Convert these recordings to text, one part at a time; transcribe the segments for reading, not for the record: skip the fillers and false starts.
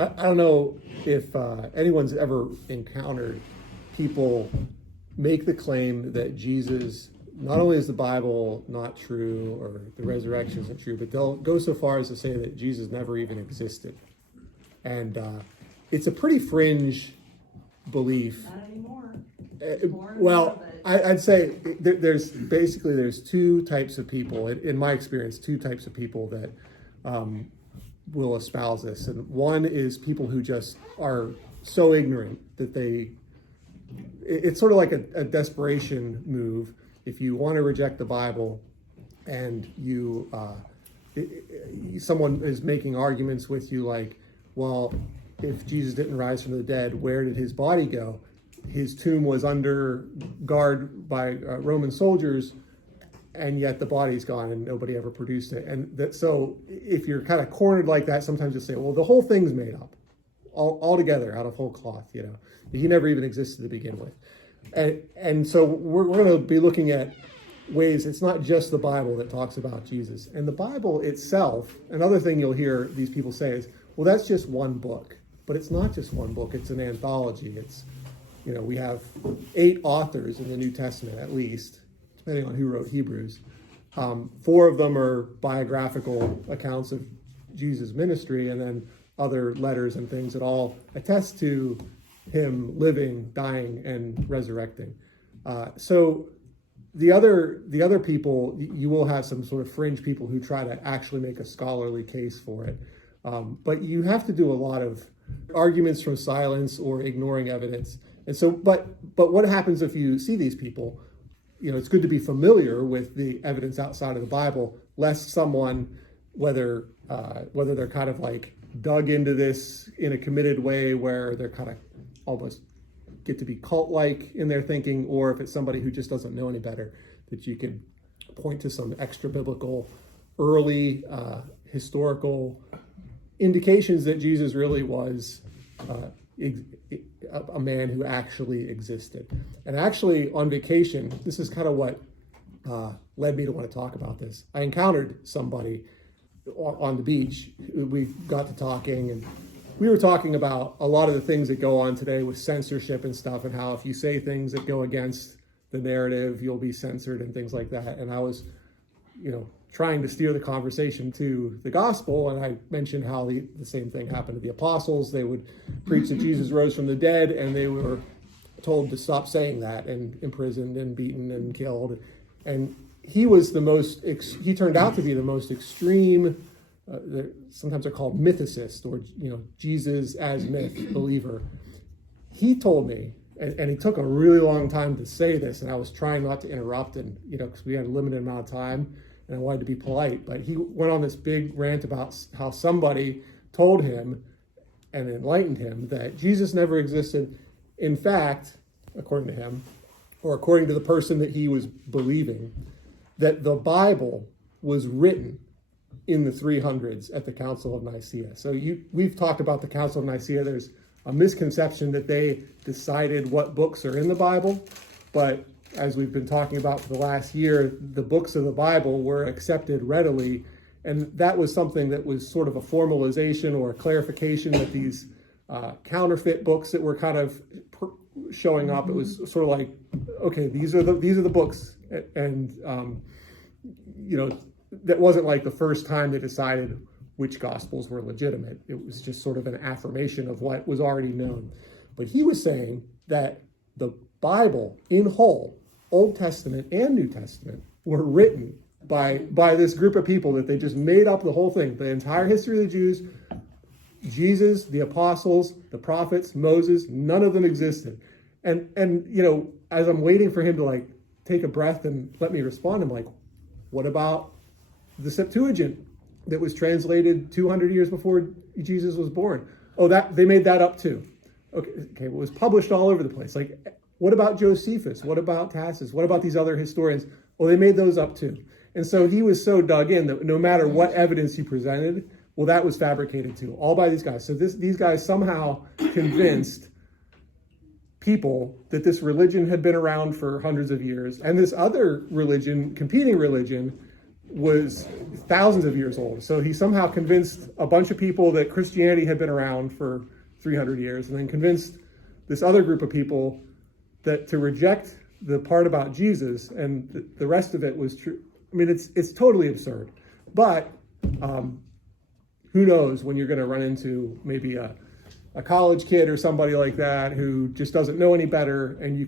I don't know if anyone's ever encountered people make the claim that Jesus, not only is the Bible not true or the resurrection isn't true, but they'll go so far as to say that Jesus never even existed. And it's a pretty fringe belief. Not anymore. Well, I'd say there's two types of people, in my experience, two types of people that will espouse this. And one is people who just are so ignorant that it's sort of like a desperation move. If you want to reject the Bible and someone is making arguments with you like, well, if Jesus didn't rise from the dead, where did his body go? His tomb was under guard by Roman soldiers, and yet the body's gone and nobody ever produced it. And so if you're kind of cornered like that, sometimes you say, well, the whole thing's made up all together out of whole cloth, he never even existed to begin with. And so we're going to be looking at ways it's not just the Bible that talks about Jesus. And the Bible itself, another thing you'll hear these people say is, well, that's just one book. But it's not just one book, it's an anthology. It's, we have 8 authors in the New Testament, at least, depending on who wrote Hebrews. 4 of them are biographical accounts of Jesus' ministry, and then other letters and things that all attest to him living, dying, and resurrecting. So the other people, you will have some sort of fringe people who try to actually make a scholarly case for it. But you have to do a lot of arguments from silence or ignoring evidence. And so, but what happens if you see these people? It's good to be familiar with the evidence outside of the Bible, lest someone, whether they're kind of like dug into this in a committed way where they're kind of almost get to be cult-like in their thinking, or if it's somebody who just doesn't know any better, that you can point to some extra biblical, early historical indications that Jesus really was a man who actually existed. And actually, on vacation, this is kind of what led me to want to talk about this. I encountered somebody on the beach. We got to talking, and we were talking about a lot of the things that go on today with censorship and stuff, and how if you say things that go against the narrative, you'll be censored and things like that. And I was, trying to steer the conversation to the gospel, and I mentioned how the same thing happened to the apostles. They would preach that Jesus rose from the dead, and they were told to stop saying that, and imprisoned and beaten and killed. And he turned out to be the most extreme, sometimes they're called mythicist, or Jesus as myth believer. He told me, and he took a really long time to say this, and I was trying not to interrupt, and because we had a limited amount of time, and I wanted to be polite, but he went on this big rant about how somebody told him and enlightened him that Jesus never existed. In fact, according to him, or according to the person that he was believing, that the Bible was written in the 300s at the Council of Nicaea. So we've talked about the Council of Nicaea. There's a misconception that they decided what books are in the Bible, but as we've been talking about for the last year, the books of the Bible were accepted readily, and that was something that was sort of a formalization or a clarification that these counterfeit books that were kind of showing up. It was sort of like, okay, these are the books, and that wasn't like the first time they decided which gospels were legitimate. It was just sort of an affirmation of what was already known. But he was saying that the Bible in whole, Old Testament and New Testament, were written by this group of people, that they just made up the whole thing. The entire history of the Jews, Jesus, the apostles, the prophets, Moses, none of them existed. And as I'm waiting for him to take a breath and let me respond, I'm like, what about the Septuagint that was translated 200 years before Jesus was born? Oh, that they made that up too. Okay, it was published all over the place. What about Josephus? What about Tacitus? What about these other historians? Well, they made those up too. And so he was so dug in that no matter what evidence he presented, well, that was fabricated too, all by these guys. So these guys somehow convinced people that this religion had been around for hundreds of years, and this other religion, competing religion, was thousands of years old. So he somehow convinced a bunch of people that Christianity had been around for 300 years, and then convinced this other group of people that to reject the part about Jesus, and the rest of it was true. I mean, it's totally absurd. But who knows when you're going to run into maybe a college kid or somebody like that who just doesn't know any better, and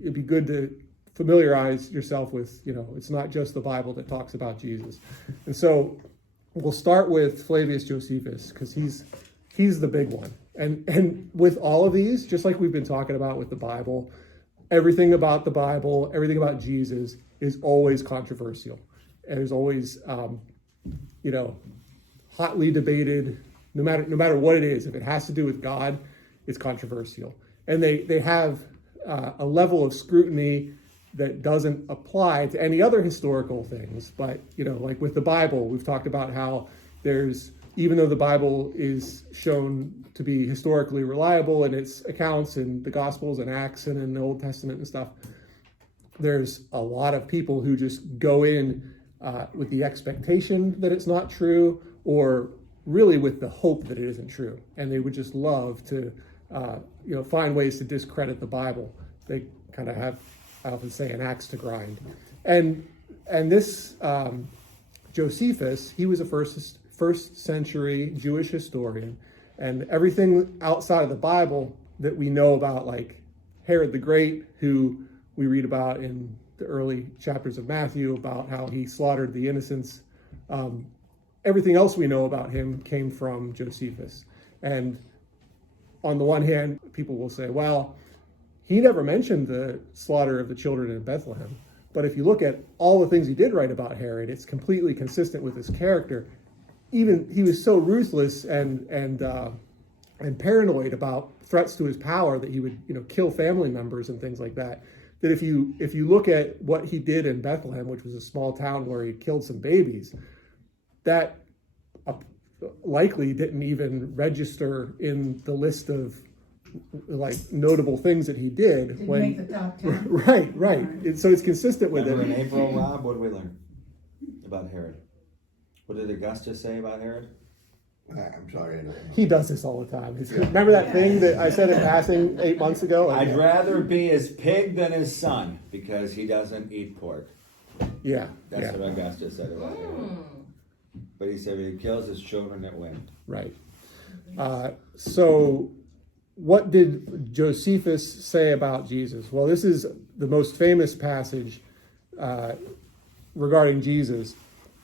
it'd be good to familiarize yourself with, it's not just the Bible that talks about Jesus. And so we'll start with Flavius Josephus, because he's the big one. And with all of these, just like we've been talking about with the Bible, everything about the Bible, everything about Jesus is always controversial. And is always, hotly debated, no matter what it is. If it has to do with God, it's controversial. And they have a level of scrutiny that doesn't apply to any other historical things. But, like with the Bible, we've talked about how even though the Bible is shown to be historically reliable in its accounts in the Gospels and Acts and in the Old Testament and stuff, there's a lot of people who just go in with the expectation that it's not true, or really with the hope that it isn't true. And they would just love to, find ways to discredit the Bible. They kind of have, I often say, an axe to grind. And this Josephus, he was a first century Jewish historian, and everything outside of the Bible that we know about, like Herod the Great, who we read about in the early chapters of Matthew, about how he slaughtered the innocents. Everything else we know about him came from Josephus. And on the one hand, people will say, well, he never mentioned the slaughter of the children in Bethlehem. But if you look at all the things he did write about Herod, it's completely consistent with his character. Even he was so ruthless and paranoid about threats to his power that he would, kill family members and things like that. That if you look at what he did in Bethlehem, which was a small town where he killed some babies, that likely didn't even register in the list of like notable things that he did. Didn't make the top 10. Right. So it's consistent with it. In April, Rob, what did we learn about Herod? What did Augustus say about Herod? I'm sorry. I don't know. He does this all the time. Remember that thing that I said in passing 8 months ago? I'd rather be his pig than his son because he doesn't eat pork. Yeah. That's what Augustus said about Herod. But he said if he kills his children, it wins. Right. So what did Josephus say about Jesus? Well, this is the most famous passage regarding Jesus.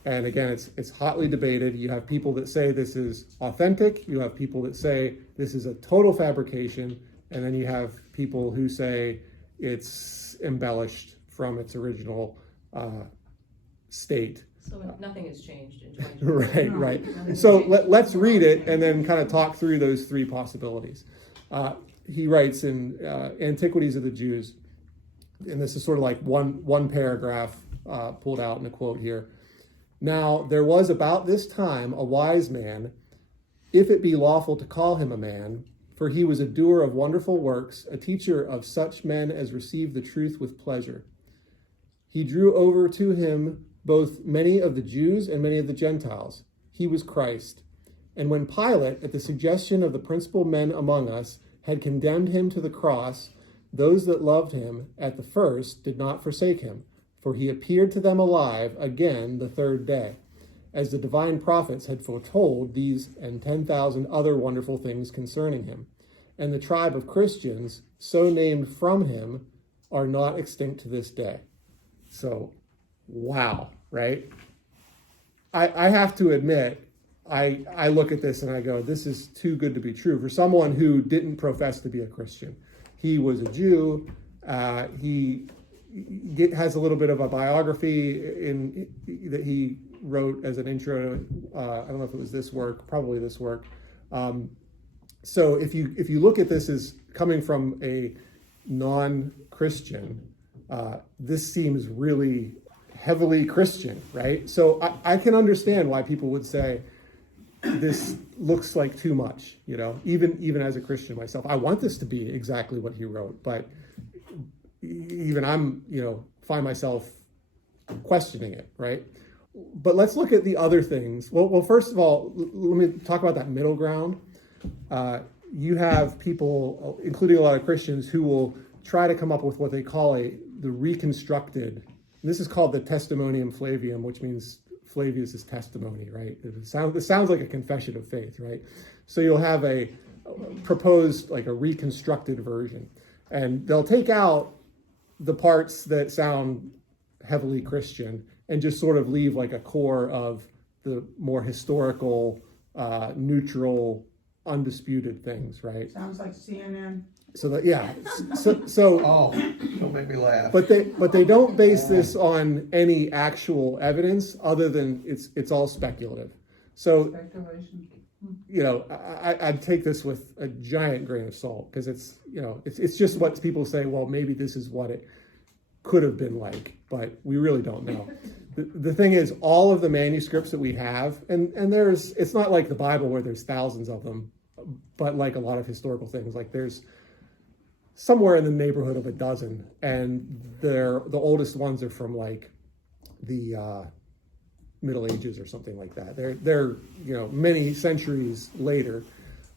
And again, it's hotly debated. You have people that say this is authentic. You have people that say this is a total fabrication. And then you have people who say it's embellished from its original state. So nothing has changed in 2020. Right. So let's read it and then kind of talk through those three possibilities. He writes in Antiquities of the Jews, and this is sort of like one paragraph pulled out in a quote here. Now, there was about this time a wise man, if it be lawful to call him a man, for he was a doer of wonderful works, a teacher of such men as received the truth with pleasure. He drew over to him both many of the Jews and many of the Gentiles. He was Christ. And when Pilate, at the suggestion of the principal men among us, had condemned him to the cross, those that loved him at the first did not forsake him. For he appeared to them alive again the third day, as the divine prophets had foretold these and 10,000 other wonderful things concerning him. And the tribe of Christians, so named from him, are not extinct to this day. So, wow, right? I have to admit, I look at this and I go, this is too good to be true. For someone who didn't profess to be a Christian. He was a Jew. He has a little bit of a biography that he wrote as an intro. I don't know if it was this work, probably this work. So if you look at this as coming from a non-Christian, this seems really heavily Christian, right? So I can understand why people would say this looks like too much, even as a Christian myself. I want this to be exactly what he wrote, but even I'm, find myself questioning it, right? but let's look at the other things. Well, first of all, let me talk about that middle ground. You have people, including a lot of Christians, who will try to come up with what they call the reconstructed. This is called the Testimonium Flavium, which means Flavius' testimony, right? It sounds like a confession of faith, right? So you'll have a proposed, like a reconstructed version, and they'll take out the parts that sound heavily Christian and just sort of leave like a core of the more historical, neutral, undisputed things, right? Sounds like CNN. So that, yeah, so Oh, don't make me laugh. but they don't base this on any actual evidence other than it's all speculative. So, Speculation. you know, I'd take this with a giant grain of salt, because it's just what people say, well, maybe this is what it could have been like, but we really don't know. The thing is, all of the manuscripts that we have, and it's not like the Bible where there's thousands of them, but like a lot of historical things, like there's somewhere in the neighborhood of a dozen, and the oldest ones are from like the Middle Ages or something like that. They're many centuries later,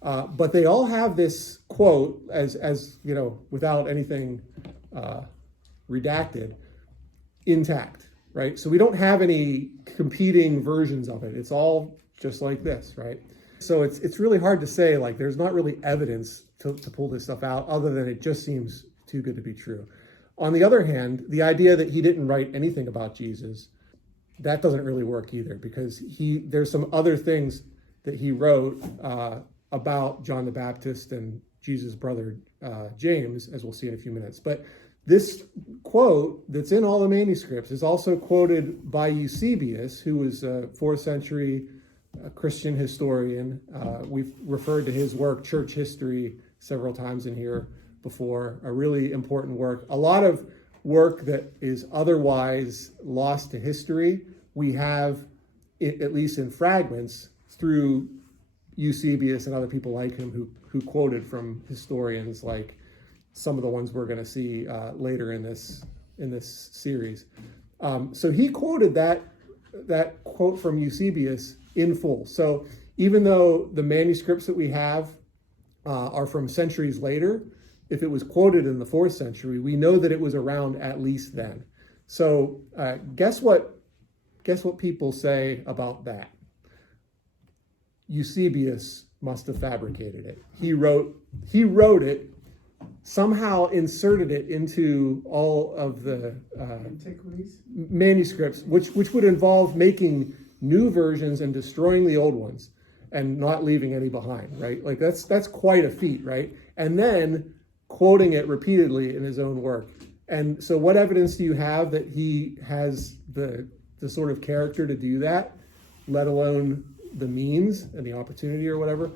but they all have this quote as without anything redacted, intact, right? So we don't have any competing versions of it. It's all just like this, right? So it's really hard to say, like, there's not really evidence to pull this stuff out other than it just seems too good to be true. On the other hand, the idea that he didn't write anything about Jesus, that doesn't really work either, because there's some other things that he wrote about John the Baptist and Jesus' brother James, as we'll see in a few minutes. But this quote that's in all the manuscripts is also quoted by Eusebius, who was a 4th century Christian historian. We've referred to his work, Church History, several times in here before. A really important work. A lot of work that is otherwise lost to history, we have, at least in fragments, through Eusebius and other people like him who quoted from historians, like some of the ones we're going to see later in this series. So he quoted that quote from Eusebius in full. So even though the manuscripts that we have are from centuries later, if it was quoted in the 4th century, we know that it was around at least then. So guess what people say about that? Eusebius must have fabricated it. He wrote it, somehow inserted it into all of the Antiquities. manuscripts, which would involve making new versions and destroying the old ones and not leaving any behind, right? Like that's quite a feat, right? And then quoting it repeatedly in his own work. And so what evidence do you have that he has the sort of character to do that, let alone the means and the opportunity or whatever?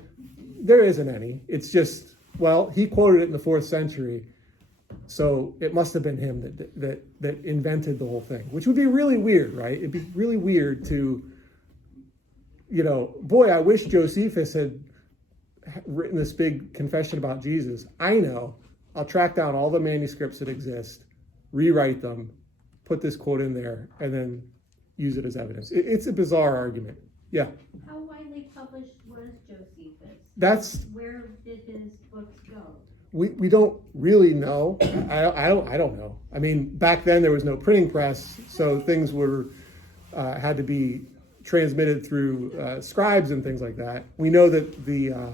There isn't any. It's just, well, he quoted it in the 4th century, so it must have been him that invented the whole thing, which would be really weird, right? It'd be really weird to, boy, I wish Josephus had written this big confession about Jesus. I know. I'll track down all the manuscripts that exist, rewrite them, put this quote in there, and then use it as evidence. It's a bizarre argument. Yeah. How widely published was Josephus? Where did his books go? We don't really know. I don't know. I mean, back then there was no printing press, so things were had to be transmitted through scribes and things like that. We know that the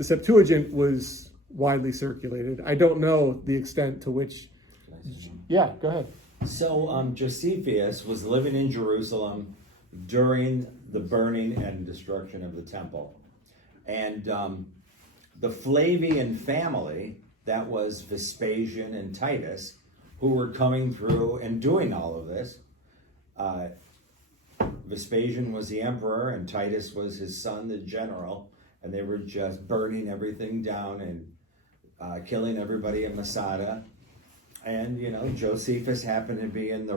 Septuagint was widely circulated. I don't know the extent to which. Yeah, go ahead. So Josephus was living in Jerusalem during the burning and destruction of the temple. And the Flavian family, that was Vespasian and Titus, who were coming through and doing all of this. Vespasian was the emperor and Titus was his son, the general, and they were just burning everything down and killing everybody in Masada. And, Josephus happened to be in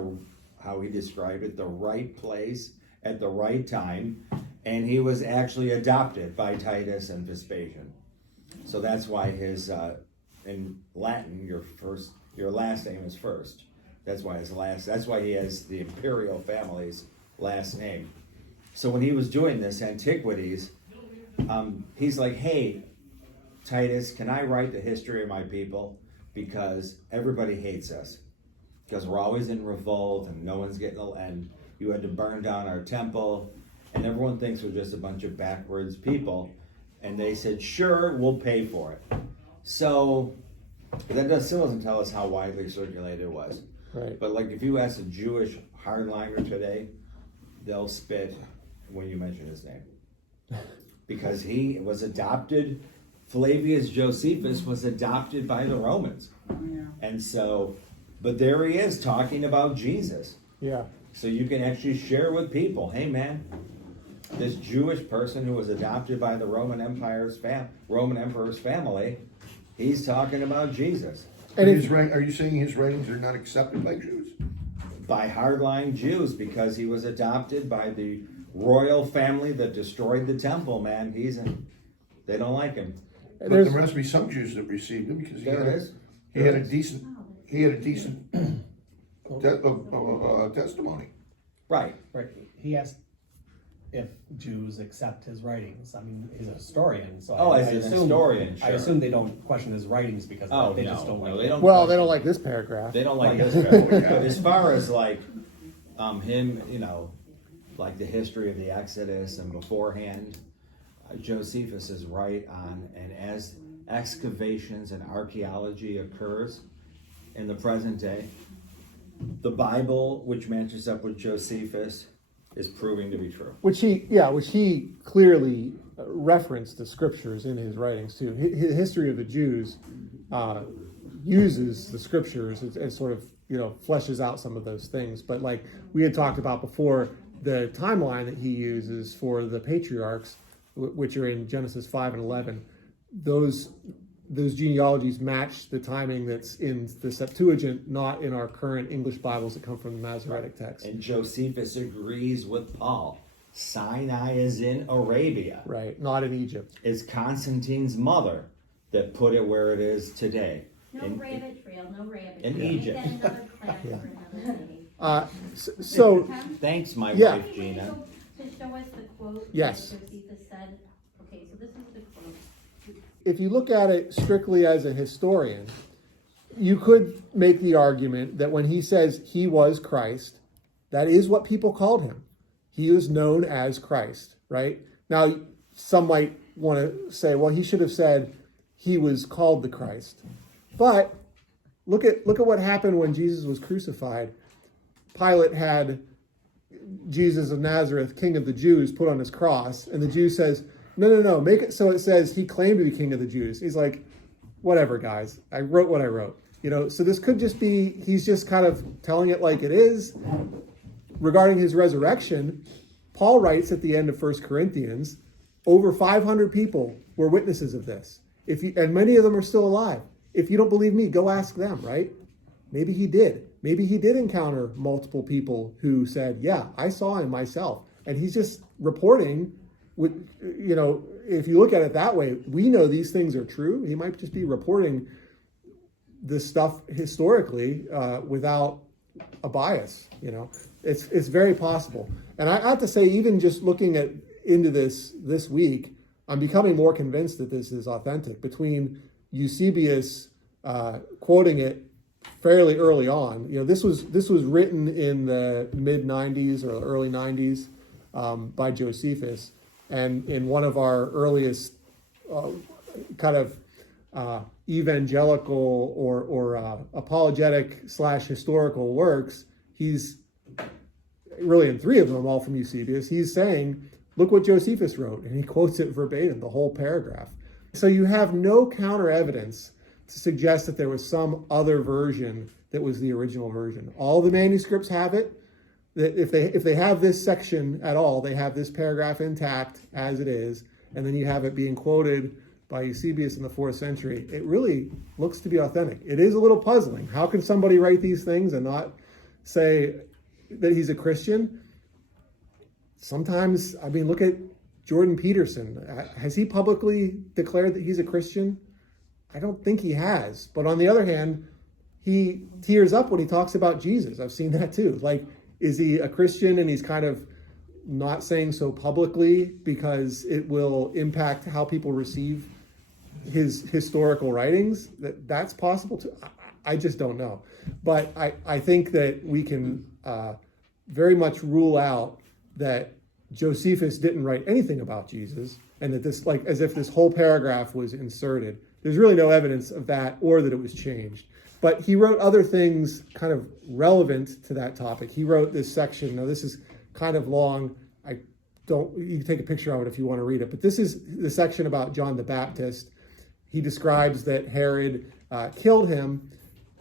how he described it, the right place at the right time. And he was actually adopted by Titus and Vespasian. So that's why in Latin, your last name is first. That's why that's why he has the imperial families last name. So when he was doing this, Antiquities, he's like, hey, Titus, can I write the history of my people? Because everybody hates us. Because we're always in revolt and no one's getting, and you had to burn down our temple. And everyone thinks we're just a bunch of backwards people. And they said, sure, we'll pay for it. So that still doesn't tell us how widely circulated it was. Right. But like if you ask a Jewish hardliner today, they'll spit when you mention his name. Because he was adopted, Flavius Josephus was adopted by the Romans. Yeah. And so, but there he is talking about Jesus. Yeah. So you can actually share with people, hey man, this Jewish person who was adopted by the Roman Emperor's family, he's talking about Jesus. And Are you saying his writings are not accepted by Jews? By hardline Jews, because he was adopted by the royal family that destroyed the temple, man. They don't like him. But there must be some Jews that received him because he had a decent testimony. Right. Right. He asked if Jews accept his writings. I mean, he's a historian, so As an historian, I sure. assume they don't question his writings because they just don't like they don't. well, they don't like this paragraph. They don't like this. But as far as like him, like the history of the Exodus and beforehand, Josephus is right on. And as excavations and archaeology occurs in the present day, the Bible, which matches up with Josephus, is proving to be true. Which he clearly referenced the scriptures in his writings too. His history of the Jews uses the scriptures and sort of fleshes out some of those things. But like we had talked about before, the timeline that he uses for the patriarchs, which are in Genesis 5 and 11, those genealogies match the timing that's in the Septuagint, not in our current English Bibles that come from the Masoretic text. And Josephus agrees with Paul. Sinai is in Arabia. Right, not in Egypt. It's Constantine's mother that put it where it is today. No rabbit trail, no rabbit in trail. Egypt. Make that another class Yeah. for another meeting. So Thanks, my Yeah. wife Gina. To show us the quote Yes. that Josephus said. Okay, so this is the quote. if you look at it strictly as a historian, you could make the argument that when he says he was Christ, that is what people called him. He is known as Christ, right? Now, some might want to say, well, he should have said he was called the Christ. But look at what happened when Jesus was crucified. Pilate had Jesus of Nazareth, King of the Jews, put on his cross, and the Jew says, no, make it so it says he claimed to be King of the Jews. He's like, whatever, guys. I wrote what I wrote. So this could just be, he's just kind of telling it like it is. Regarding his resurrection, Paul writes at the end of 1 Corinthians, over 500 people were witnesses of this. And many of them are still alive. If you don't believe me, go ask them, right? Maybe he did. Maybe he did encounter multiple people who said, yeah, I saw him myself. And he's just reporting, if you look at it that way, we know these things are true. He might just be reporting this stuff historically without a bias. It's very possible. And I have to say, even just looking into this week, I'm becoming more convinced that this is authentic. Between Eusebius quoting it fairly early on, this was written in the mid 90s or early 90s by Josephus, and in one of our earliest kind of evangelical or apologetic / historical works, he's really in 3 of them, all from Eusebius. He's saying, look what Josephus wrote, and he quotes it verbatim, the whole paragraph. So you have no counter evidence to suggest that there was some other version that was the original version. All the manuscripts have it. That if they have this section at all, they have this paragraph intact as it is, and then you have it being quoted by Eusebius in the 4th century. It really looks to be authentic. It is a little puzzling. How can somebody write these things and not say that he's a Christian? Sometimes, look at Jordan Peterson. Has he publicly declared that he's a Christian? I don't think he has. But on the other hand, he tears up when he talks about Jesus. I've seen that too. Like, is he a Christian and he's kind of not saying so publicly because it will impact how people receive his historical writings? That's possible too. I just don't know. But I think that we can very much rule out that Josephus didn't write anything about Jesus, and that this, like, as if this whole paragraph was inserted. There's really no evidence of that, or that it was changed. But he wrote other things kind of relevant to that topic. He wrote this section. Now, this is kind of long. You can take a picture of it if you want to read it. But this is the section about John the Baptist. He describes that Herod killed him.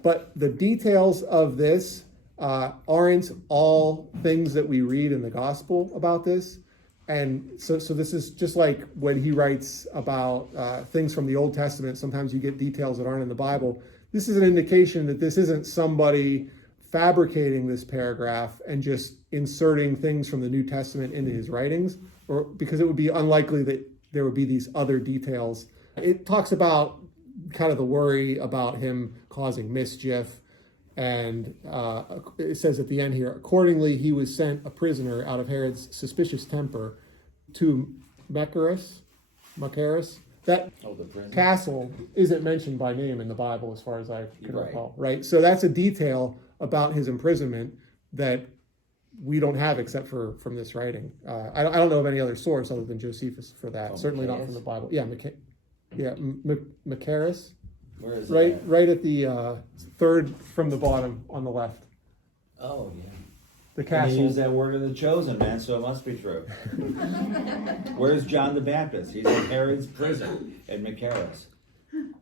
But the details of this aren't all things that we read in the gospel about this. And so this is just like when he writes about things from the Old Testament. Sometimes you get details that aren't in the Bible. This is an indication that this isn't somebody fabricating this paragraph and just inserting things from the New Testament into his writings, or because it would be unlikely that there would be these other details. It talks about kind of the worry about him causing mischief. And it says at the end here, accordingly, he was sent a prisoner out of Herod's suspicious temper to Machaerus. That castle isn't mentioned by name in the Bible as far as I can recall, right? So that's a detail about his imprisonment that we don't have except from this writing. I don't know of any other source other than Josephus for that. Certainly not from the Bible. Yeah, Machaerus. Where is Right, it? right at the third from the bottom on the left. Oh, yeah. The And castle. they use that word in the Chosen, man, so it must be true. Where's John the Baptist? He's in Herod's prison in Machaerus.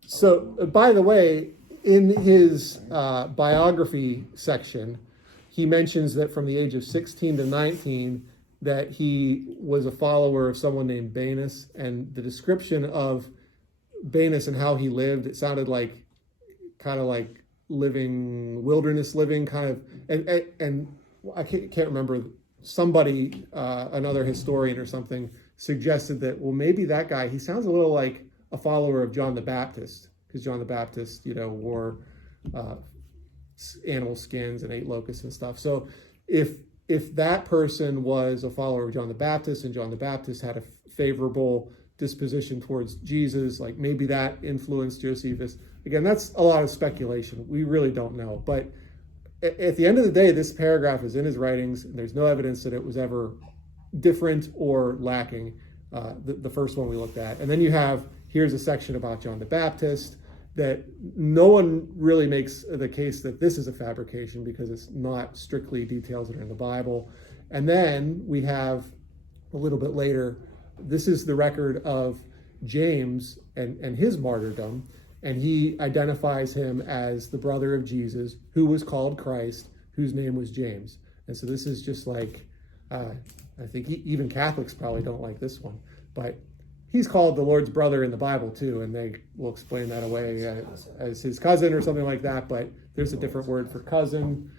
So, by the way, in his biography section, he mentions that from the age of 16 to 19, that he was a follower of someone named Banus, and the description of Banus and how he lived, it sounded like kind of like wilderness living, kind of, and I can't remember, somebody, another historian or something, suggested that, well, maybe that guy, he sounds a little like a follower of John the Baptist, because John the Baptist, wore animal skins and ate locusts and stuff. So if that person was a follower of John the Baptist, and John the Baptist had a favorable disposition towards Jesus, like maybe that influenced Josephus. Again, that's a lot of speculation. We really don't know. But at the end of the day, this paragraph is in his writings, and there's no evidence that it was ever different or lacking, the first one we looked at. And then here's a section about John the Baptist that no one really makes the case that this is a fabrication because it's not strictly details that are in the Bible. And then we have a little bit later, this is the record of James and his martyrdom, and he identifies him as the brother of Jesus, who was called Christ, whose name was James. And so this is just like, I think even Catholics probably don't like this one, but he's called the Lord's brother in the Bible too, and they will explain that away as his cousin or something like that, but there's a different word for cousin.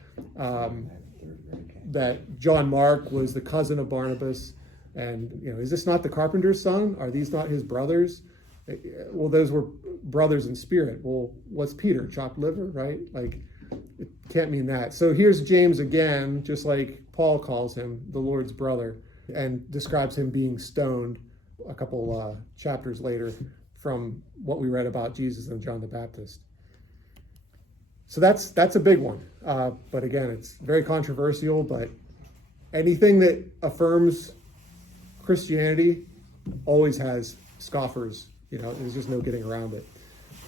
That John Mark was the cousin of Barnabas. And, is this not the carpenter's son? Are these not his brothers? Well, those were brothers in spirit. Well, what's Peter? Chopped liver, right? Like, it can't mean that. So here's James again, just like Paul calls him, the Lord's brother, and describes him being stoned a couple chapters later from what we read about Jesus and John the Baptist. So that's a big one. But again, it's very controversial, but anything that affirms Christianity always has scoffers, there's just no getting around it.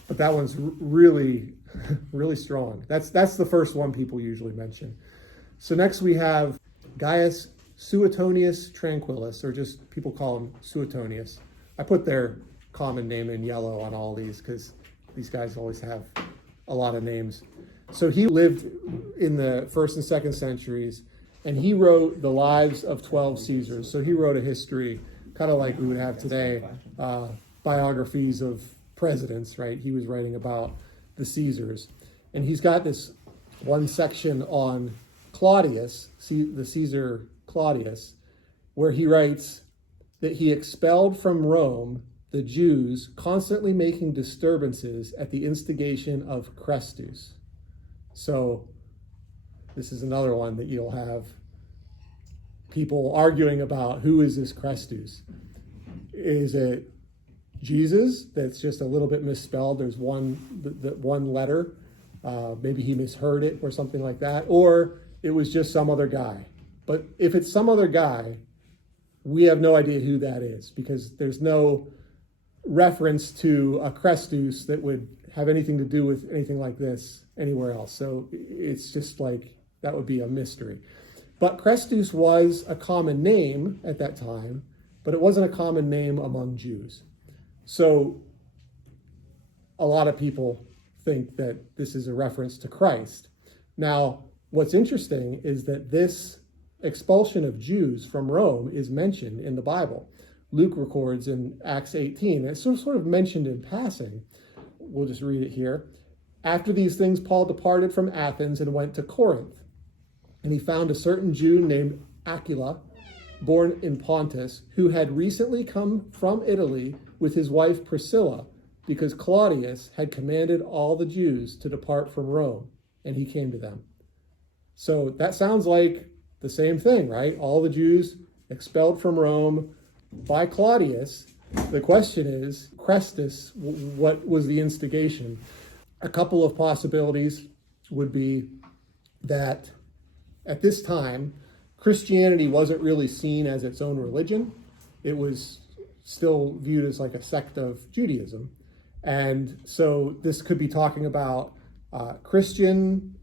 But that one's really, really strong. That's the first one people usually mention. So next we have Gaius Suetonius Tranquillus, or just people call him Suetonius. I put their common name in yellow on all these because these guys always have a lot of names. So he lived in the 1st and 2nd centuries, and he wrote the lives of 12 Caesars. So he wrote a history, kind of like we would have today, biographies of presidents, right? He was writing about the Caesars. And he's got this one section on Claudius, the Caesar Claudius, where he writes that he expelled from Rome the Jews, constantly making disturbances at the instigation of Chrestus. So This is another one that you'll have people arguing about, who is this Christus? Is it Jesus that's just a little bit misspelled? There's one letter. Maybe he misheard it or something like that. Or it was just some other guy. But if it's some other guy, we have no idea who that is, because there's no reference to a Christus that would have anything to do with anything like this anywhere else. So it's just like, that would be a mystery. But Christus was a common name at that time, but it wasn't a common name among Jews. So a lot of people think that this is a reference to Christ. Now, what's interesting is that this expulsion of Jews from Rome is mentioned in the Bible. Luke records in Acts 18, and it's sort of mentioned in passing. We'll just read it here. After these things, Paul departed from Athens and went to Corinth. And he found a certain Jew named Aquila, born in Pontus, who had recently come from Italy with his wife Priscilla, because Claudius had commanded all the Jews to depart from Rome, and he came to them. So that sounds like the same thing, right? All the Jews expelled from Rome by Claudius. The question is, Christus, what was the instigation? A couple of possibilities would be that at this time, Christianity wasn't really seen as its own religion. It was still viewed as like a sect of Judaism. And so this could be talking about Christians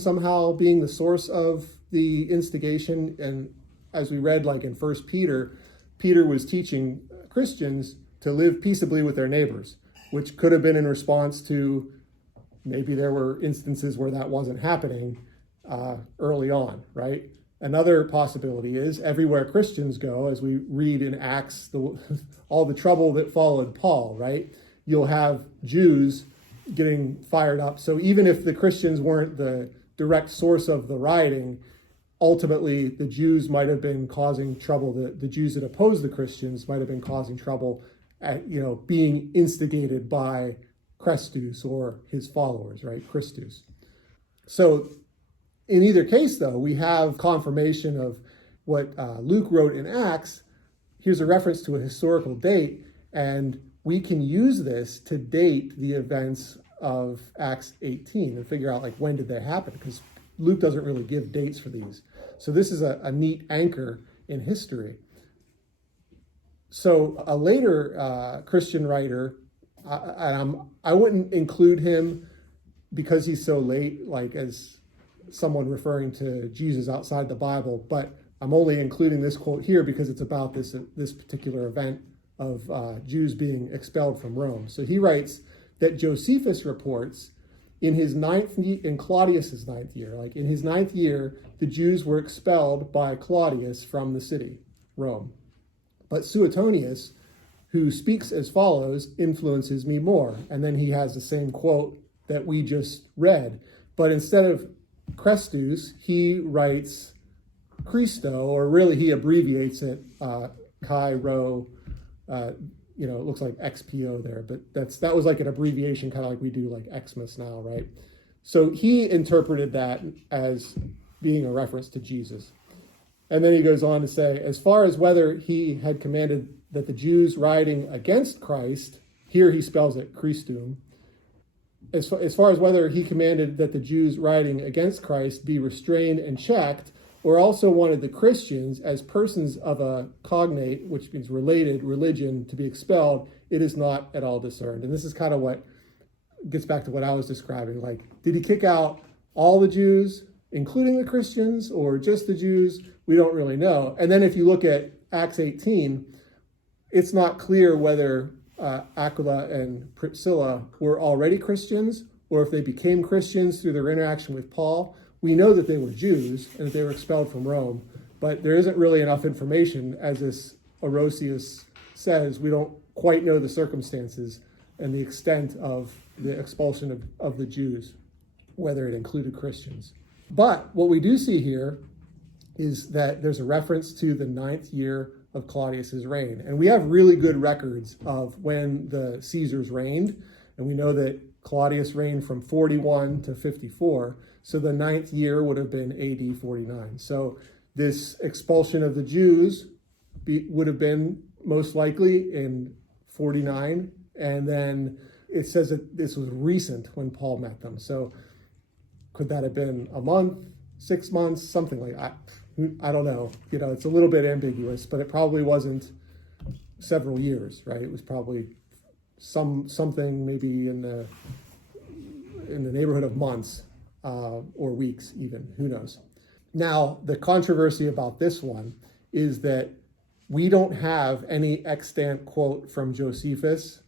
somehow being the source of the instigation. And as we read, like in 1 Peter, Peter was teaching Christians to live peaceably with their neighbors, which could have been in response to maybe there were instances where that wasn't happening early on, right? Another possibility is everywhere Christians go, as we read in Acts, all the trouble that followed Paul, right? You'll have Jews getting fired up. So even if the Christians weren't the direct source of the rioting, ultimately the Jews might have been causing trouble. The Jews that opposed the Christians might have been causing trouble at, being instigated by Christus or his followers, right? Christus. So in either case, though, we have confirmation of what Luke wrote in Acts. Here's a reference to a historical date, and we can use this to date the events of Acts 18 and figure out, like, when did they happen? Because Luke doesn't really give dates for these. So this is a neat anchor in history. So a later Christian writer, I wouldn't include him because he's so late, like as someone referring to Jesus outside the Bible, but I'm only including this quote here because it's about this particular event of Jews being expelled from Rome. So he writes that Josephus reports in Claudius's ninth year, like in his ninth year, the Jews were expelled by Claudius from the city, Rome. But Suetonius, who speaks as follows, influences me more. And then he has the same quote that we just read. But instead of Christus, he writes Christo, or really he abbreviates it, Chi Rho, it looks like XPO there, but that was like an abbreviation, kind of like we do like Xmas now, right? So he interpreted that as being a reference to Jesus. And then he goes on to say, as far as whether he had commanded that the Jews rioting against Christ, here he spells it Christum, as far as whether he commanded that the Jews rioting against Christ be restrained and checked, or also wanted the Christians as persons of a cognate, which means related religion, to be expelled, it is not at all discerned. And this is kind of what gets back to what I was describing. Like, did he kick out all the Jews, including the Christians, or just the Jews? We don't really know. And then if you look at Acts 18, it's not clear whether Aquila and Priscilla were already Christians, or if they became Christians through their interaction with Paul. We know that they were Jews and that they were expelled from Rome, but there isn't really enough information, as this Orosius says. We don't quite know the circumstances and the extent of the expulsion of the Jews, whether it included Christians. But what we do see here is that there's a reference to the 9th year of Claudius's reign. And we have really good records of when the Caesars reigned. And we know that Claudius reigned from 41 to 54. So the 9th year would have been AD 49. So this expulsion of the Jews would have been most likely in 49. And then it says that this was recent when Paul met them. So could that have been a month, 6 months, something like that? I don't know. It's a little bit ambiguous, but it probably wasn't several years, right? It was probably something maybe in the neighborhood of months or weeks even. Who knows? Now, the controversy about this one is that we don't have any extant quote from Josephus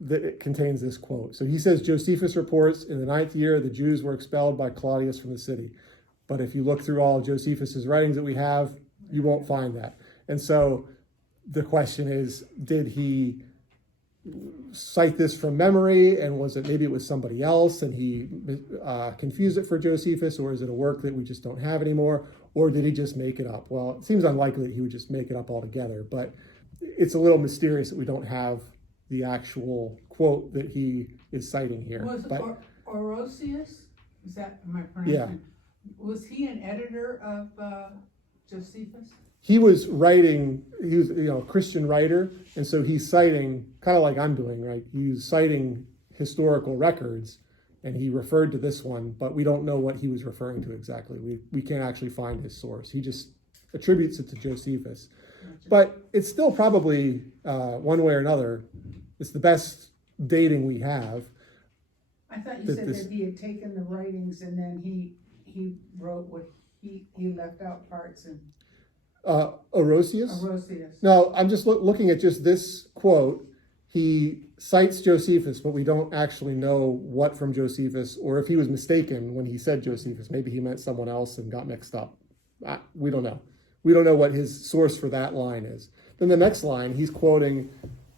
that it contains this quote. So he says, Josephus reports in the 9th year, the Jews were expelled by Claudius from the city. But if you look through all of Josephus's writings that we have, you won't find that. And so the question is, did he cite this from memory, and maybe it was somebody else and he confused it for Josephus, or is it a work that we just don't have anymore, or did he just make it up? Well, it seems unlikely that he would just make it up altogether, but it's a little mysterious that we don't have the actual quote that he is citing here. Was But Orosius, am I pronouncing? Yeah. Was he an editor of Josephus? he was a Christian writer, and so he's citing, kind of like I'm doing, right? He's citing historical records, and he referred to this one, but we don't know what he was referring to exactly. We can't actually find his source. He just attributes it to Josephus. But it's still probably, one way or another, it's the best dating we have. I thought you said that he had taken the writings and then he wrote what he left out parts and. Orosius? Orosius. No, I'm just looking at just this quote. He cites Josephus, but we don't actually know what from Josephus, or if he was mistaken when he said Josephus. Maybe he meant someone else and got mixed up. We don't know. We don't know what his source for that line is. Then the next line, he's quoting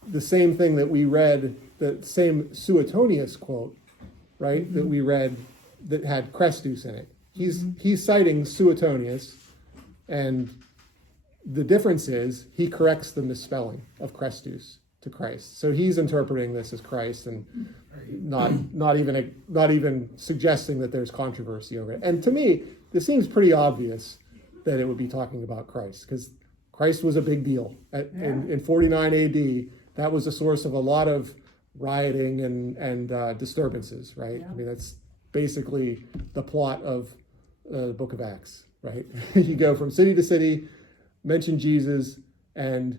the same thing that we read, the same Suetonius quote, right, that we read that had Christus in it. He's citing Suetonius, and the difference is he corrects the misspelling of Christus to Christ. So he's interpreting this as Christ and not even suggesting that there's controversy over it. And to me, this seems pretty obvious that it would be talking about Christ, because Christ was a big deal. In 49 AD, that was the source of a lot of rioting and disturbances, right? Yeah. I mean, that's basically the plot of the book of Acts, right? You go from city to city, mention Jesus, and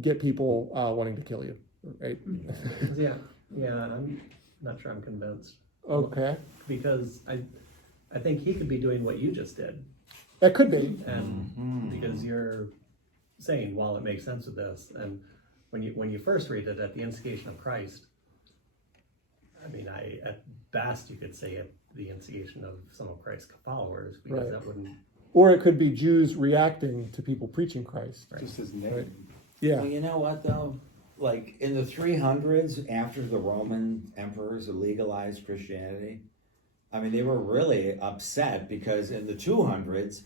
get people wanting to kill you, right? Yeah, I'm not sure I'm convinced. Okay. Because I think he could be doing what you just did. That could be. And because you're saying, well, it makes sense with this. And when you first read it at the instigation of Christ, I mean, at best you could say the instigation of some of Christ's followers, because Right. that wouldn't. Or it could be Jews reacting to people preaching Christ. Right. Just his name. Right. Yeah. Well, you know what though? Like in the 300s, after the Roman emperors legalized Christianity, I mean, they were really upset because in the 200s,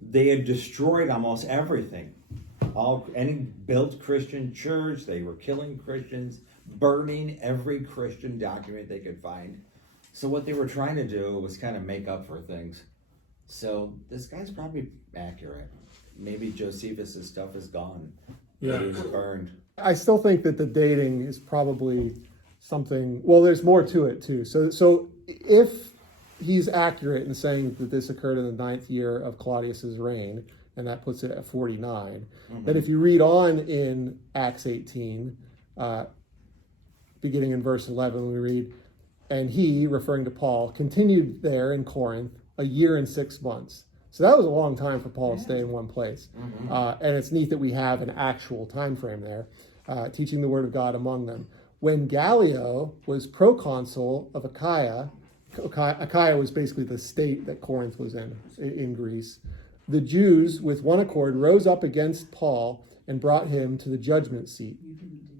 they had destroyed almost everything. Any built Christian church, they were killing Christians, burning every Christian document they could find. So what they were trying to do was kind of make up for things. So this guy's probably accurate. Maybe Josephus' stuff is gone. Yeah. It was burned. I still think that the dating is probably something, well, there's more to it too. So if he's accurate in saying that this occurred in the 9th year of Claudius's reign, and that puts it at 49, then if you read on in Acts 18, beginning in verse 11, we read, and he, referring to Paul, continued there in Corinth a year and 6 months. So that was a long time for Paul to stay in one place. And it's neat that we have an actual time frame there, teaching the word of God among them. When Gallio was proconsul of Achaia was basically the state that Corinth was in Greece, the Jews with one accord rose up against Paul and brought him to the judgment seat,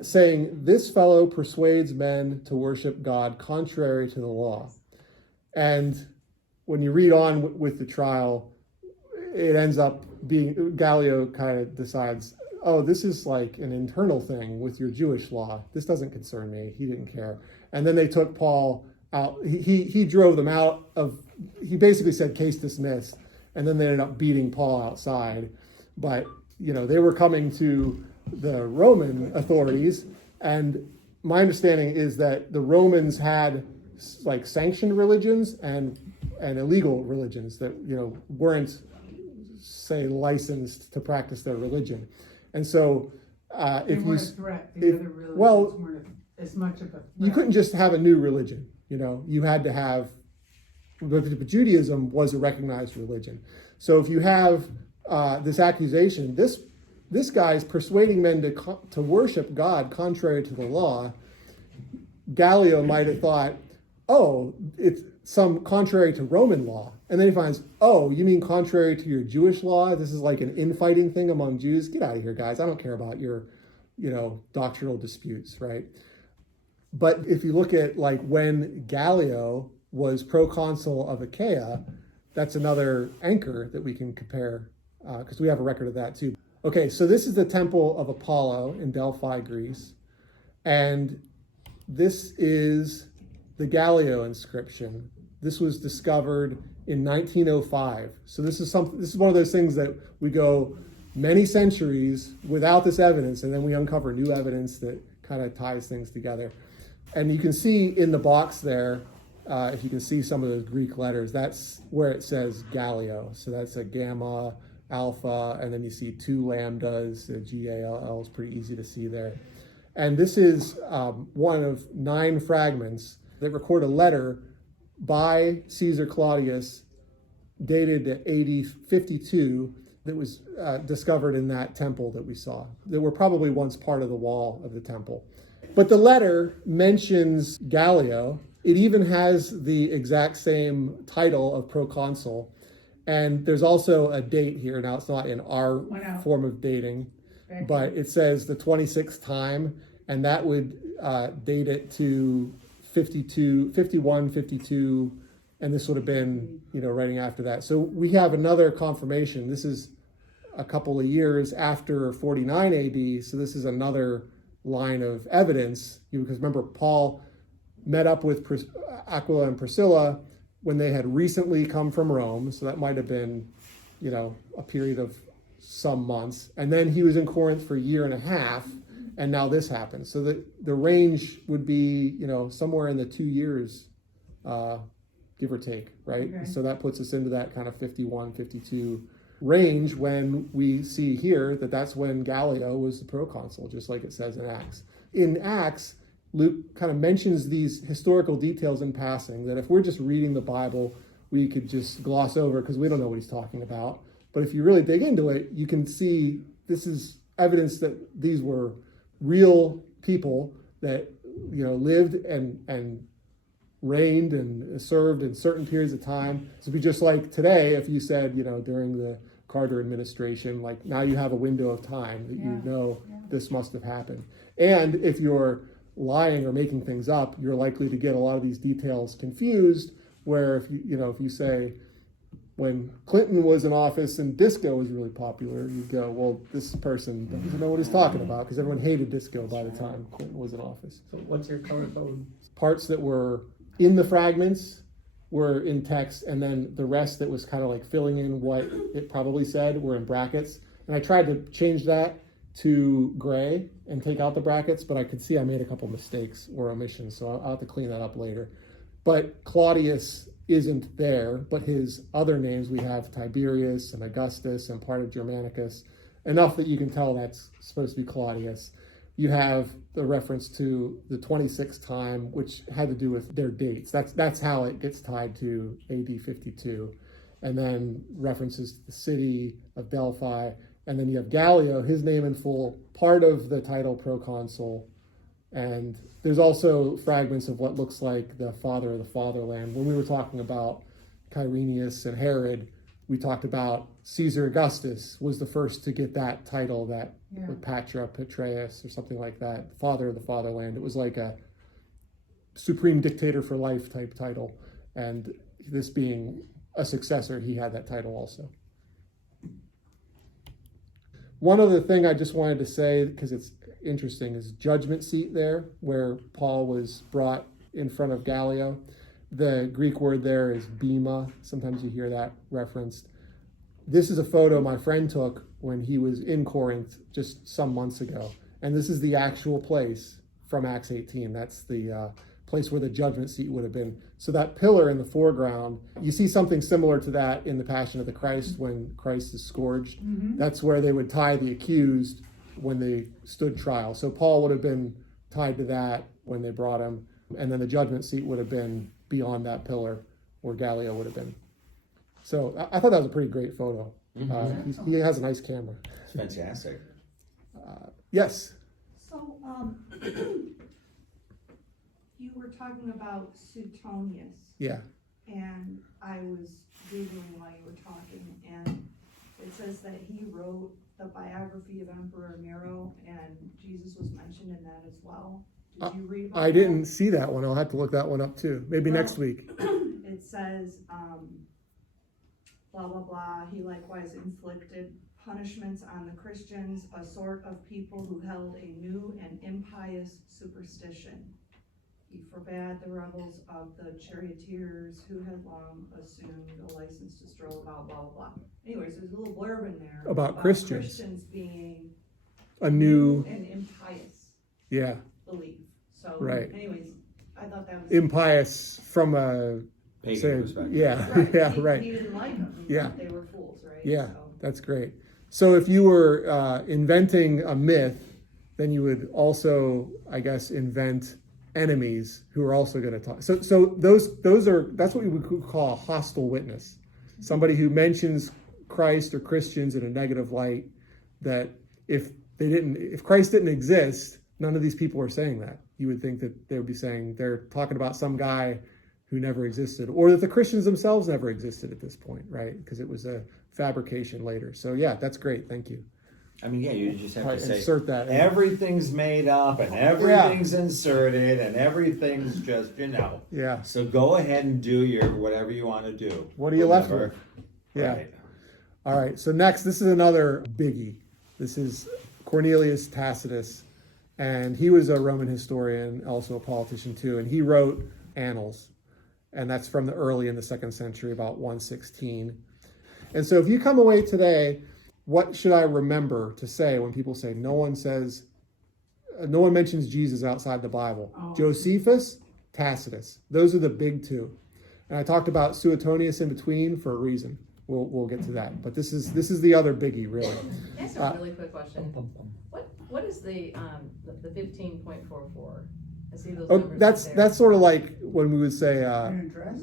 saying, "This fellow persuades men to worship God contrary to the law." And when you read on with the trial, it ends up being, Gallio kind of decides, oh, this is like an internal thing with your Jewish law. This doesn't concern me. He didn't care. And then they took Paul out. He drove them out of, he basically said case dismissed. And then they ended up beating Paul outside. But, they were coming to the Roman authorities. And my understanding is that the Romans had like sanctioned religions and illegal religions that, weren't, say, licensed to practice their religion. And so They weren't a threat. The other religions weren't as much of a threat. You couldn't just have a new religion, you had to have, but Judaism was a recognized religion. So if you have this accusation, this guy's persuading men to worship God contrary to the law, Gallio might have thought, oh, it's some contrary to Roman law. And then he finds, oh, you mean contrary to your Jewish law? This is like an infighting thing among Jews? Get out of here, guys. I don't care about your, doctrinal disputes, right? But if you look at like when Gallio was proconsul of Achaia, that's another anchor that we can compare because we have a record of that too. Okay, so this is the Temple of Apollo in Delphi, Greece. And this is the Gallio inscription. This was discovered in 1905. So this is one of those things that we go many centuries without this evidence, and then we uncover new evidence that kind of ties things together. And you can see in the box there, if you can see some of those Greek letters, that's where it says Gallio. So that's a gamma, alpha, and then you see two lambdas, the G-A-L-L is pretty easy to see there. And this is one of 9 fragments that record a letter by Caesar Claudius dated to AD 52 that was discovered in that temple that we saw, that were probably once part of the wall of the temple. But the letter mentions Gallio. It even has the exact same title of proconsul. And there's also a date here. Now, it's not in our form of dating, but it says the 26th time, and that would date it to 51, 52, and this would have been, writing after that. So we have another confirmation. This is a couple of years after 49 AD, so this is another line of evidence, because remember, Paul met up with Aquila and Priscilla when they had recently come from Rome, so that might have been, a period of some months, and then he was in Corinth for a year and a half, and now this happens. So the range would be, somewhere in the 2 years, give or take, right? Okay. So that puts us into that kind of 51, 52 range when we see here that that's when Gallio was the proconsul, just like it says in Acts. In Acts, Luke kind of mentions these historical details in passing that if we're just reading the Bible, we could just gloss over because we don't know what he's talking about. But if you really dig into it, you can see this is evidence that these were real people that, lived and reigned and served in certain periods of time. So it'd be just like today, if you said, during the Carter administration, like now you have a window of time that this must have happened. And if you're lying or making things up, you're likely to get a lot of these details confused, where if you say when Clinton was in office and disco was really popular, you go, well, this person doesn't know what he's talking about, because everyone hated disco by the time Clinton was in office. So what's your color code? Parts that were in the fragments were in text, and then the rest that was kind of like filling in what it probably said were in brackets. And I tried to change that to gray and take out the brackets, but I could see I made a couple mistakes or omissions, so I'll have to clean that up later. But Claudius isn't there, but his other names, we have Tiberius and Augustus and part of Germanicus, enough that you can tell that's supposed to be Claudius. You have the reference to the 26th time, which had to do with their dates. That's how it gets tied to AD 52. And then references to the city of Delphi. And then you have Gallio, his name in full, part of the title proconsul. And there's also fragments of what looks like the father of the fatherland. When we were talking about Quirinius and Herod, we talked about Caesar Augustus was the first to get that title, that Patra Petreius or something like that, father of the fatherland. It was like a supreme dictator for life type title. And this being a successor, he had that title also. One other thing I just wanted to say, because it's interesting, is judgment seat there, where Paul was brought in front of Gallio. The Greek word there is bema. Sometimes you hear that referenced. This is a photo my friend took when he was in Corinth just some months ago. And this is the actual place from Acts 18. That's the place where the judgment seat would have been. So that pillar in the foreground, you see something similar to that in the Passion of the Christ when Christ is scourged. That's where they would tie the accused when they stood trial. So Paul would have been tied to that when they brought him. And then the judgment seat would have been beyond that pillar where Gallio would have been. So I thought that was a pretty great photo. He has a nice camera. It's fantastic. Yes. So, you were talking about Suetonius, Yeah. and I was Googling while you were talking, and it says that he wrote the biography of Emperor Nero, and Jesus was mentioned in that as well. Did you read about I that? didn't see that one. I'll have to look that one up too. Maybe next week. It says, blah, blah, blah, he likewise inflicted punishments on the Christians, a sort of people who held a new and impious superstition. He forbade the rebels of the charioteers who had long assumed a license to stroll about, blah, blah, blah. Anyways, there's a little blurb in there About Christians. Christians being A new, and impious yeah, belief. So, Right. anyways, I thought that was impious from a, Pagan say, perspective. yeah, right. yeah, he, right. He didn't like them. He Yeah. thought they were fools, right? Yeah, So, that's great. So if you were inventing a myth, then you would also, I guess, invent enemies who are also going to talk. So that's what we would call a hostile witness. Somebody who mentions Christ or Christians in a negative light, that if Christ didn't exist, none of these people are saying that. You would think that they would be saying they're talking about some guy who never existed, or that the Christians themselves never existed at this point, right? Because it was a fabrication later. So yeah, that's great. Thank you. I mean, yeah, you just have Right, to say insert that in. everything's made up and everything's inserted and everything's just, Yeah. So go ahead and do your whatever you want to do. What are you left Whatever. with? Yeah. Right. All right. So next, this is another biggie. This is Cornelius Tacitus, and he was a Roman historian, also a politician too, and he wrote Annals, and that's from the early in the 2nd century, about 116. And so if you come away today, what should I remember to say when people say no one mentions Jesus outside the Bible? Josephus, Tacitus. Those are the big two. And I talked about Suetonius in between for a reason. We'll get to that. But this is the other biggie, really. Can I ask a really quick question? What is the 15.44? I see those numbers. That's sort of like when we would say An address?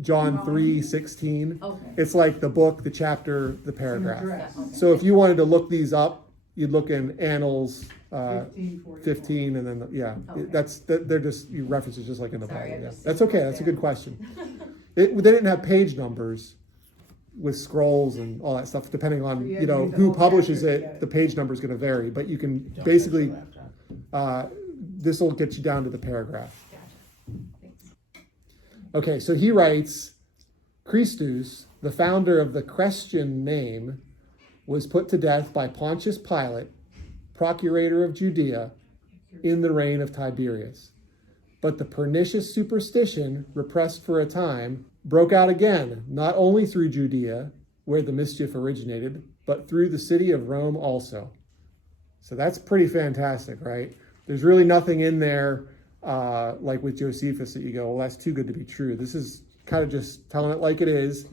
John 3:16. Okay. It's like the book, the chapter, the paragraph. Address. Okay. So if you wanted to look these up, you'd look in Annals 1544. 15, and then Okay. they're just references just like in the Sorry, Bible. I've Yeah. just That's seen okay. it That's a there. good question. They didn't have page numbers with scrolls and all that stuff. Depending on So you had to read the who whole publishes chapter to it, get it. the page number is going to vary. But you can Don't basically touch your laptop. this will get you down to the paragraph. Gotcha. Thanks. Okay, so he writes, Christus, the founder of the Christian name, was put to death by Pontius Pilate, procurator of Judea, in the reign of Tiberius. But the pernicious superstition, repressed for a time, broke out again, not only through Judea, where the mischief originated, but through the city of Rome also. So that's pretty fantastic, right? There's really nothing in there like with Josephus that you go, well, that's too good to be true. This is kind of just telling it like it is.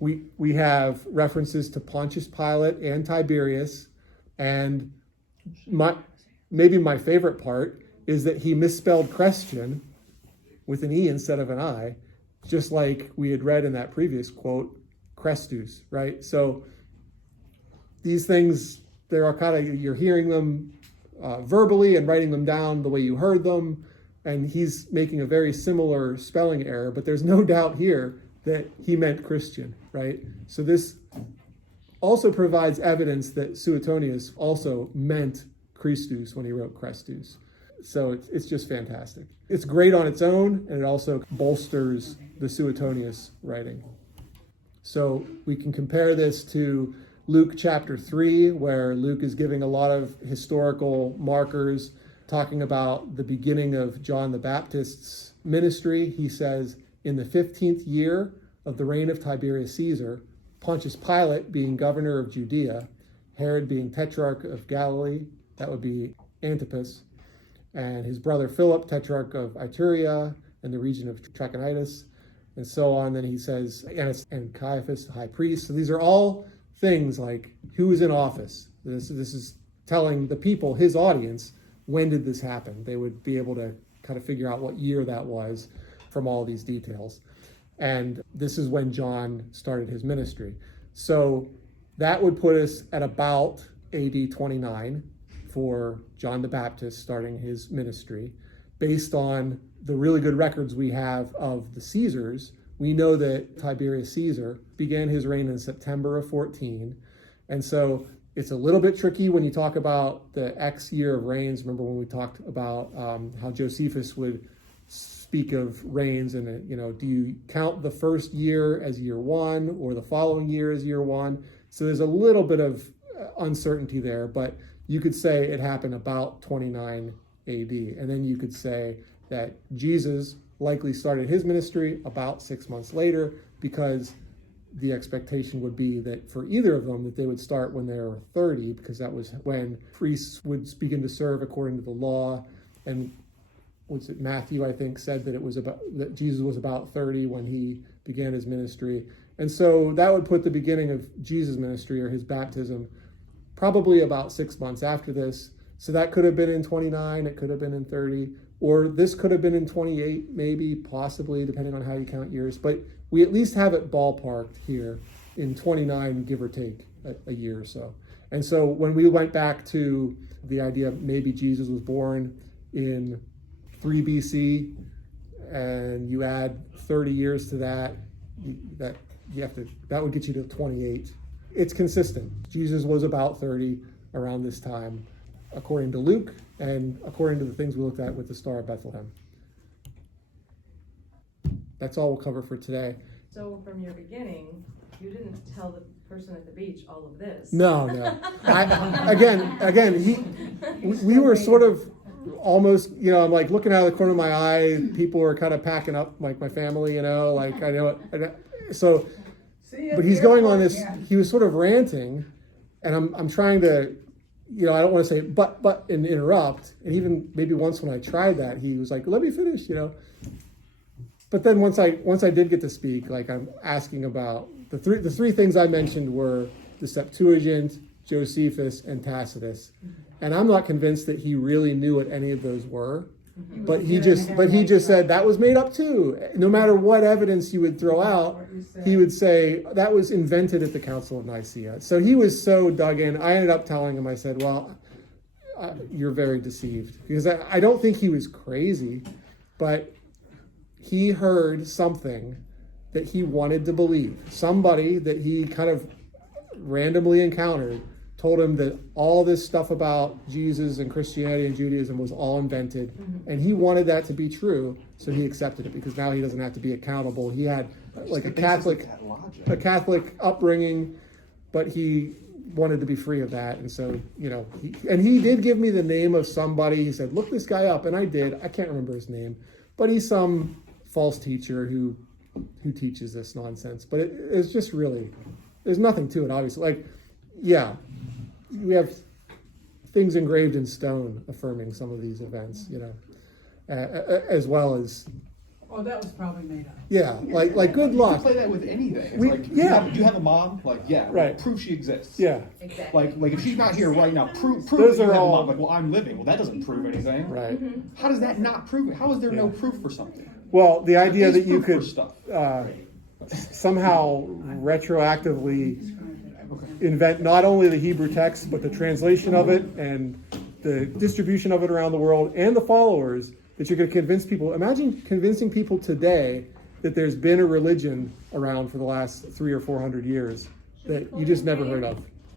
We have references to Pontius Pilate and Tiberius, and maybe my favorite part is that he misspelled Christian with an E instead of an I, just like we had read in that previous quote, Christus, right? So these things, they are kind of, you're hearing them verbally and writing them down the way you heard them, and he's making a very similar spelling error, but there's no doubt here that he meant Christian, right? So this also provides evidence that Suetonius also meant Christus when he wrote Christus. So it's just fantastic. It's great on its own, and it also bolsters the Suetonius writing. So we can compare this to Luke chapter 3, where Luke is giving a lot of historical markers, talking about the beginning of John the Baptist's ministry. He says, in the 15th year of the reign of Tiberius Caesar, Pontius Pilate being governor of Judea, Herod being tetrarch of Galilee, that would be Antipas, and his brother Philip, tetrarch of Iturea and the region of Trachonitis, and so on. Then he says, and Caiaphas, the high priest. So these are all things like who is in office. This is telling the people, his audience, when did this happen? They would be able to kind of figure out what year that was from all these details. And this is when John started his ministry. So that would put us at about AD 29 for John the Baptist starting his ministry. Based on the really good records we have of the Caesars, we know that Tiberius Caesar began his reign in September of 14. And so it's a little bit tricky when you talk about the X year of reigns. Remember when we talked about how Josephus would speak of reigns, and do you count the first year as year one or the following year as year one? So there's a little bit of uncertainty there, but you could say it happened about 29 AD. And then you could say that Jesus likely started his ministry about 6 months later, because the expectation would be that for either of them that they would start when they were 30, because that was when priests would begin to serve according to the law. And was it Matthew, I think, said that Jesus was about 30 when he began his ministry. And so that would put the beginning of Jesus' ministry or his baptism probably about 6 months after this. So that could have been in 29, it could have been in 30, or this could have been in 28, maybe, possibly, depending on how you count years. But we at least have it ballparked here in 29, give or take a year or so. And so when we went back to the idea of maybe Jesus was born in 3 BC, and you add 30 years to that would get you to 28. It's consistent. Jesus was about 30 around this time, according to Luke, and according to the things we looked at with the Star of Bethlehem. That's all we'll cover for today. So from your beginning, you didn't tell the person at the beach all of this. No. We were sort of almost, I'm like looking out of the corner of my eye. People were kind of packing up, like my family, like I know it. So, but he's going on this. He was sort of ranting, and I'm trying to, I don't want to say but and interrupt. And even maybe once when I tried that, he was like, "Let me finish," But then once I did get to speak, like I'm asking about the three things I mentioned were the Septuagint, Josephus, and Tacitus. And I'm not convinced that he really knew what any of those were. But he just said that was made up too. No matter what evidence you would throw out, he would say that was invented at the Council of Nicaea. So he was so dug in. I ended up telling him, I said, well, you're very deceived. Because I don't think he was crazy, but he heard something that he wanted to believe. Somebody that he kind of randomly encountered told him that all this stuff about Jesus and Christianity and Judaism was all invented, and he wanted that to be true, so he accepted it, because now he doesn't have to be accountable. He had like a Catholic upbringing, but he wanted to be free of that, and so he did give me the name of somebody. He said, "Look this guy up," and I did. I can't remember his name, but he's some false teacher who teaches this nonsense. But it's just really, there's nothing to it, obviously. We have things engraved in stone affirming some of these events, as well as. Oh, that was probably made up. Yeah, like good luck. You play that with anything. It's do you have a mom? Right. Prove she exists. Yeah. Exactly. Like if she's not here right now, prove Those that you are have all- a mom. Like, well, I'm living. Well, that doesn't prove anything. Right. How does that not prove it? How is there no proof for something? Well, the idea that There's you proof could for stuff. somehow retroactively invent not only the Hebrew text, but the translation of it and the distribution of it around the world and the followers, that you're going to convince people. Imagine convincing people today that there's been a religion around for the last 300 or 400 years that you just never heard of.